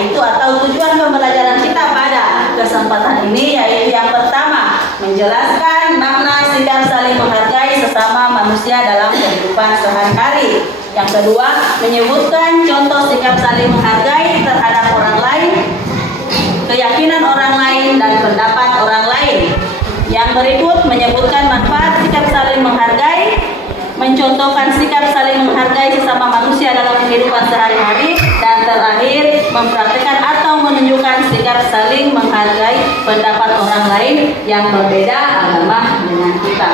yaitu atau tujuan pembelajaran kita pada kesempatan ini yaitu yang pertama, menjelaskan makna sikap saling menghargai sesama manusia dalam kehidupan sehari-hari. Yang kedua, menyebutkan contoh sikap saling menghargai terhadap orang lain, keyakinan orang lain, dan pendapat orang lain. Yang berikut, menyebutkan manfaat sikap saling menghargai, mencontohkan sikap saling menghargai sesama manusia dalam kehidupan sehari-hari, dan terakhir, mempraktikkan atau menunjukkan sikap saling menghargai pendapat orang lain yang berbeda agama dengan kita.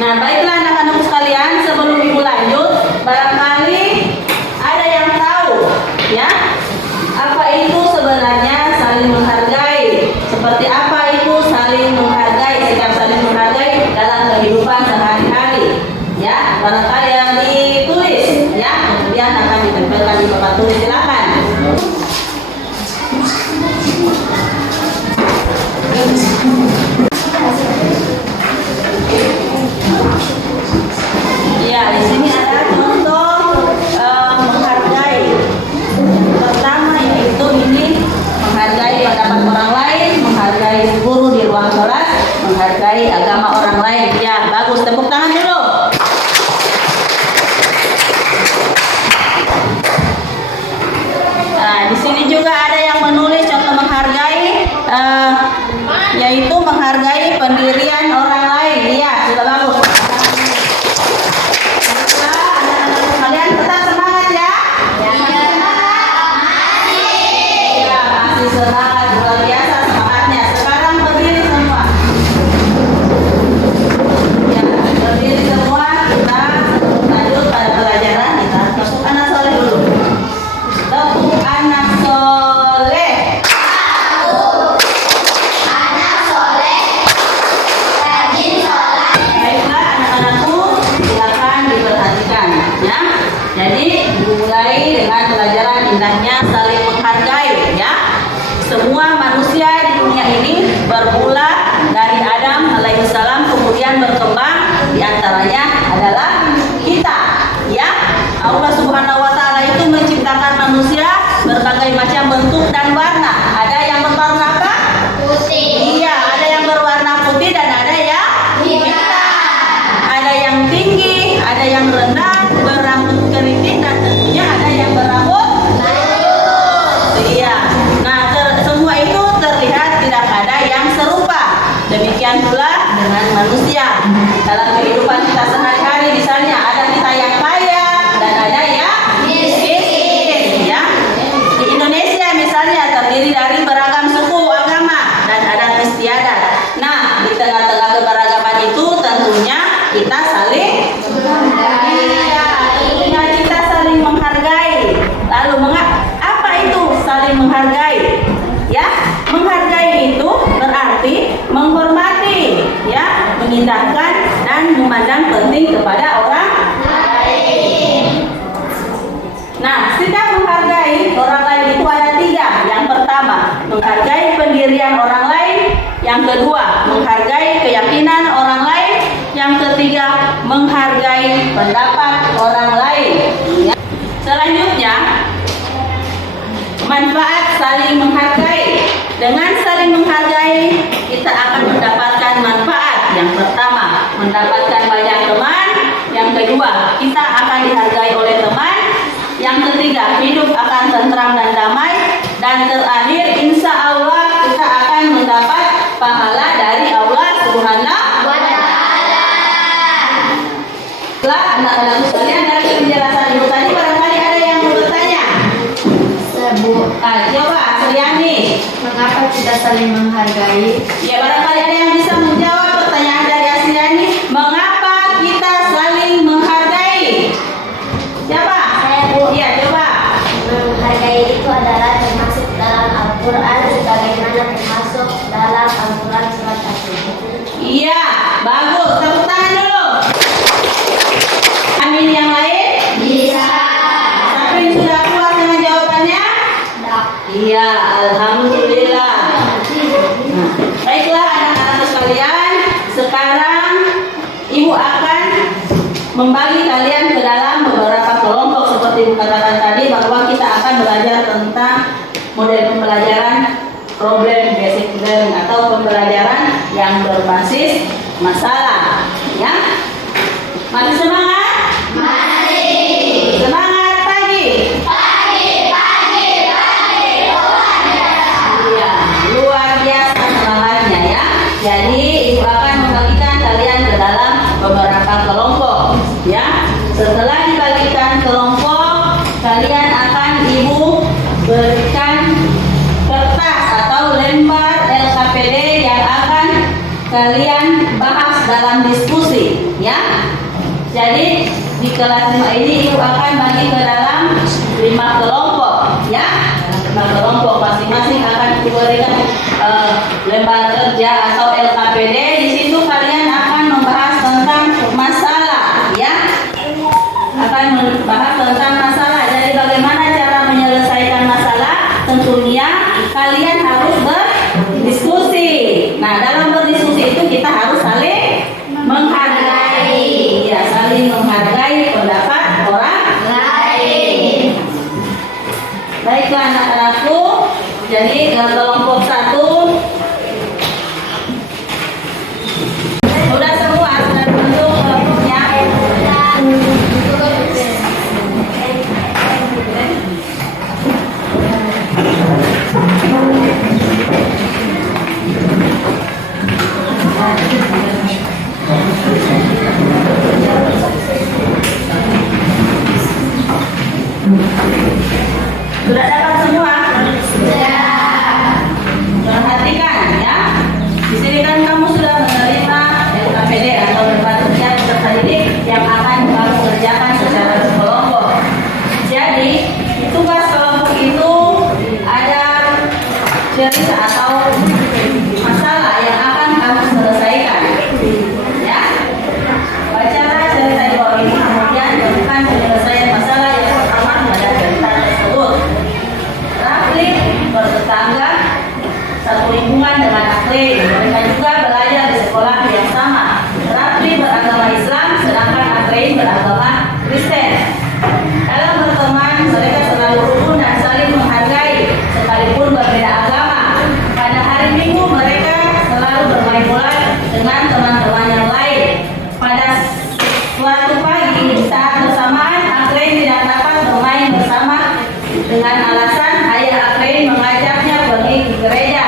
Nah, baiklah anak-anak sekalian, sebelum ibu lanjut, barangkali ada yang tahu ya apa itu sebenarnya saling menghargai, seperti apa itu saling menghargai, sikap saling menghargai dalam kehidupan sehari-hari ya. Barangkali yang ditulis ya, kemudian akan ditempelkan di papan tulis. Silakan. Ya, di sini ada contoh menghargai. Pertama yaitu ini menghargai pendapat orang lain, menghargai guru di ruang kelas, menghargai agama orang lain. Ya, bagus. Tepuk tangan dulu. Nah, di sini juga ada yang menulis contoh menghargai, yaitu menghargai pendirian orang lain. Iya, sudah bagus. Kalian tetap semangat ya. Ya, masih semangat, luar biasa semangatnya. Sekarang berdiri semua. Ya, berdiri semua. Kita lanjut pada pelajaran kita. Tepuk anak soleh dulu. Tepuk anak soleh. Baiklah anak-anakku, silakan diperhatikan ya. Jadi dimulai dengan pelajaran indahnya saling menghargai ya. Semua manusia di dunia ini bermula dari Adam alaihissalam, kemudian berkembang, diantaranya adalah kita ya. Allah subhanahu wa ta'ala itu menciptakan manusia berbagai macam bentuk dan warna. Ada yang berwarna apa? Putih. Iya, ada yang berwarna putih dan ada yang hitam. Ada yang tinggi, ada yang rendah, berambut keriting, dan tentunya ada yang berambut lurus. Iya. Nah, semua itu terlihat tidak ada yang serupa. Demikian pula dengan manusia. Dalam kehidupan kita sehari-hari misalnya ada kita yang kaya dan ada yang miskin ya. Di Indonesia misalnya terdiri dari beragam suku, agama, dan adat istiadat. Nah, di tengah-tengah keberagaman itu tentunya kita saling menghargai. Tentunya kita saling menghargai. Lalu apa itu saling menghargai? Ya, menghargai itu berarti menghormati, ya, mengindahkan dan memandang penting kepada orang lain. Nah, sikap menghargai orang lain itu ada 3. Yang pertama, menghargai pendirian orang lain. Yang kedua, menghargai keyakinan orang lain. Yang ketiga, menghargai pendapat orang lain. Ya. Selanjutnya, manfaat saling menghargai. Dengan saling menghargai, kita akan mendapatkan manfaat. Yang pertama, mendapatkan banyak teman. Yang kedua, kita akan dihargai oleh teman. Yang ketiga, hidup akan tentram dan damai. Dan terakhir, insya Allah kita akan mendapat pahala dari Allah Subhanahu wa Ta'ala. Setelah anak-anak sekalian dari penjelasan ibu tadi, barangkali ada yang mau bertanya. Coba Asriani, Mengapa kita saling menghargai? ya barangkali ada yang bisa menjawab pertanyaan dari Asriani. Mengapa kita saling menghargai? Siapa? Saya, Bu. Iya, coba. Menghargai itu adalah termasuk dalam Al-Quran sebagaimana termasuk dalam Al-Quran surat Al-Quran. Iya, bagus. Tepuk tangan dulu. Amin yang lain? Bisa. Saprin sudah puas dengan jawabannya? Iya, alhamdulillah. Nah, baiklah anak-anak sekalian, sekarang Ibu akan membagi kalian ke dalam beberapa kelompok seperti Ibu katakan tadi bahwa kita akan belajar tentang model pembelajaran problem basic learning atau pembelajaran yang berbasis masalah. Ya, mari semangat. Semangat pagi. Iya, luar biasa semangatnya ya. Jadi ibu akan membagikan kalian ke dalam beberapa kelompok ya. Setelah dibagikan kelompok, kalian akan ibu berikan kertas atau lembar LKPD yang akan kalian bahas dalam diskusi ya. Jadi di kelas 5 ini ibu akan bagi ke dalam 5 kelompok ya. 5 kelompok masing-masing akan diberikan lembar kerja atau LKPD. Di situ kalian akan membahas tentang masalah ya. Akan membahas tentang masalah. Jadi bagaimana cara menyelesaikan masalah? Tentunya kalian harus berdiskusi. Nah, dalam berdiskusi itu kita harus saling menghargai. Ya, saling menghargai pendapat orang lain. Baiklah anak-anakku. Jadi kelompok 1 sudah semua sudah bentuk kelompoknya. Sudah dapat semua? Perhatikan ya. Di sini kan kamu sudah menerima LKPD atau lembar kerja peserta didik yang akan kamu kerjakan secara berkelompok. Jadi tugas kelompok itu ada cerita atau masalah yang akan kamu selesaikan. Ya, bacalah cerita di bawah ini, kemudian berikan penyelesaian masalah yang pertama pada cerita tersebut. Rafli bertetangga satu lingkungan dengan Akhlin. Mereka juga belajar di sekolah yang sama. Rafli beragama Islam, sedangkan Akhlin beragama Kristen. Dalam berteman, mereka selalu rukun dan saling menghargai, sekalipun berbeda agama. Pada hari Minggu, mereka selalu bermain bola dengan teman-teman yang lain. Pada suatu pagi, saat bersamaan, Akhlin tidak dapat bermain bersama dengan alasan ayah Akhlin mengajaknya pergi ke gereja.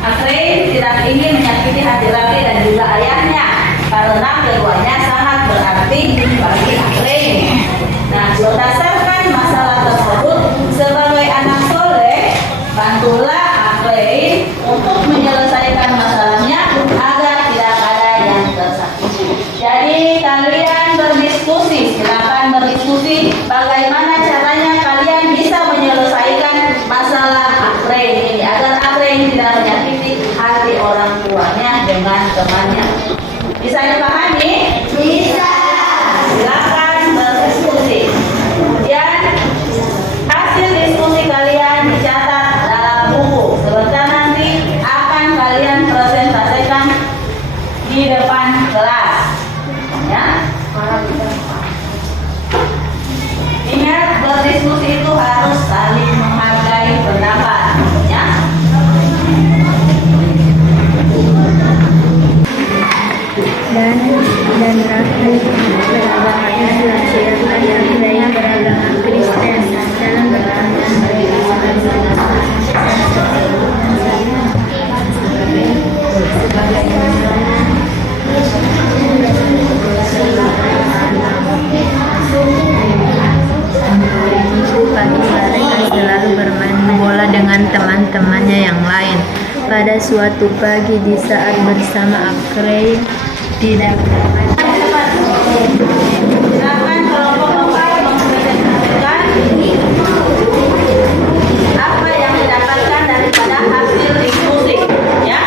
Akhlin tidak ingin menyakiti hati Rafli dan juga ayahnya karena keduanya sangat berarti bagi Akhlin. Nah, berdasarkan masalah tersebut, sebagai anak soleh, bantulah Akhlin untuk menyelesaikan masalahnya agar tidak ada yang tersakiti. Jadi kalian berdiskusi, silakan berdiskusi bagaimana caranya kalian bisa menyelesaikan masalah Akhlin ini agar Akhlin tidak menyakiti hati orang tuanya dengan temannya. Bisa dipahami? Bisa. Silakan berdiskusi. Kemudian hasil diskusi kalian dicatat dalam buku. Sebentar nanti akan kalian presentasikan di depan kelas. Ya. Ingat, berdiskusi itu harus saling menghargai pendapat. Ya. Dan Rafli beragama Islam, sedangkan Akhlin beragama Kristen. Dalam pertanyaan pagi mereka selalu bermain bola dengan teman-temannya yang lain. Pada suatu pagi di saat bersama Akhlin tidak dapat. Silakan kelompok 4 mempresentasikan apa yang didapatkan daripada hasil diskusi. Ya.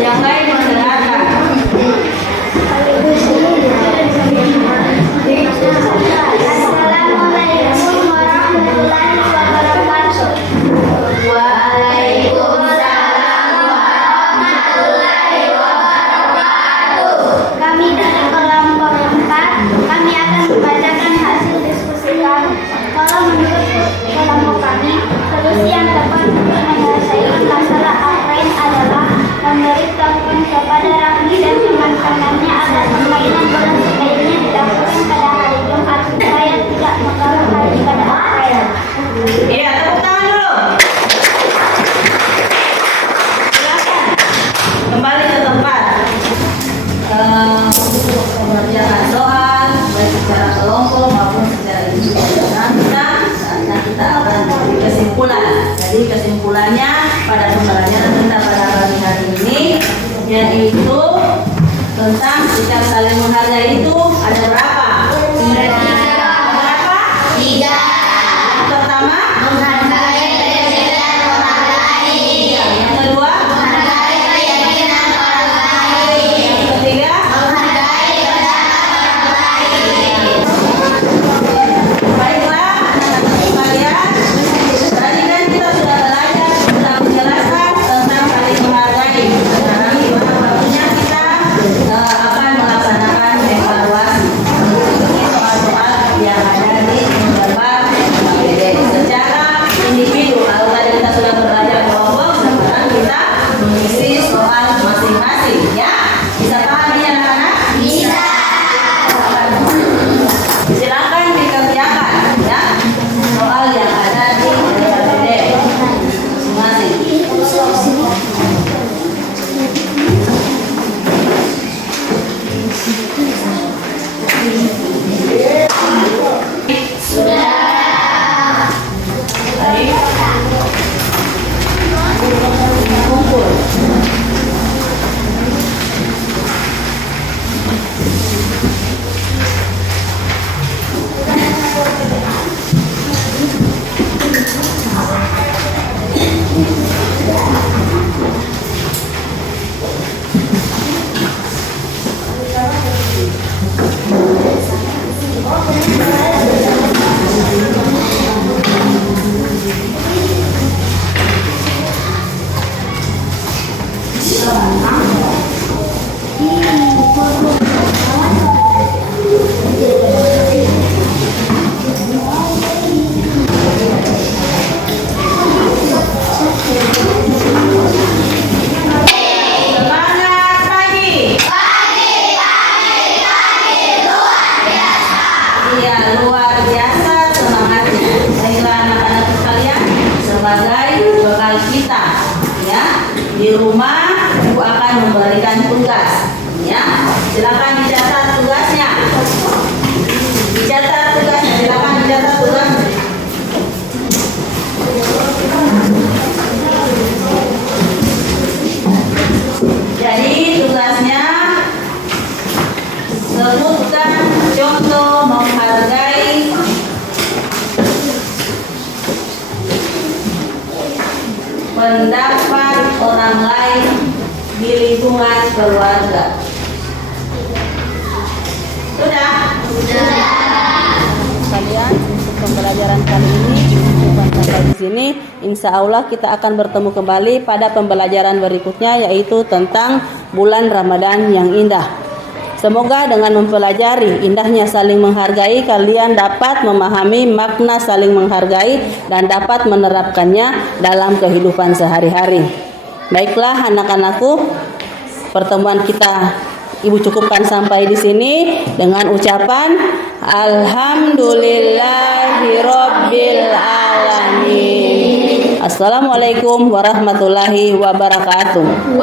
Yang lain mendengarkan. Assalamualaikum warahmatullahi wabarakatuh. Waalaikumsalam warahmatullahi dan permainan bola sebagainya dilakukan pada hari Jumat supaya tidak mengganggu hari ibadah Al-Quran. Iya, tepuk tangan dulu. Silakan kembali ke tempat. Untuk pengerjaan soal baik secara kelompok maupun secara individu. Saatnya kita akan beri kesimpulan. Jadi kesimpulannya pada pembelajaran kita pada pagi hari ini yaitu tentang sikap saling menghargai itu ada berapa? Berapa? 3. Yang pertama, menghargai perbedaan orang lain. Yang kedua, menghargai keyakinan orang lain. Yang ketiga, menghargai pendapat orang lain. Baiklah, anak-anak sekalian, tadi kan kita sudah belajar tentang menjelaskan tentang saling menghargai. Sekarang gimana waktunya kita akan melaksanakan evaluasi. Ini soal-soal yang ada di gambar KBD. Secara individu, kalau tadi kita sudah belajar kelompok, sekarang kita mengisi soal masing-masing. Ya, bisa paham ya anak-anak? Bisa. Silakan dikerjakan ya soal yang ada di KBD masing-masing. Baik. Kumpul. Semangat pagi. Iya, luar biasa semangatnya. Baiklah anak-anak sekalian, sebagai bekal kita ya di rumah Ibu akan memberikan tugas ya. Silakan dicatat tugasnya. Dicatat tugasnya, silakan dicatat tugasnya. Jadi tugasnya sebutkan contoh menghargai pendapat orang lain di lingkungan keluarga. Sudah? Kalian untuk pembelajaran kali ini cukupkan sampai di sini. Insya Allah kita akan bertemu kembali pada pembelajaran berikutnya yaitu tentang bulan Ramadan yang indah. Semoga dengan mempelajari indahnya saling menghargai, kalian dapat memahami makna saling menghargai dan dapat menerapkannya dalam kehidupan sehari-hari. Baiklah anak-anakku, pertemuan kita Ibu cukupkan sampai di sini dengan ucapan Alhamdulillahirabbil alamin. Assalamualaikum warahmatullahi wabarakatuh.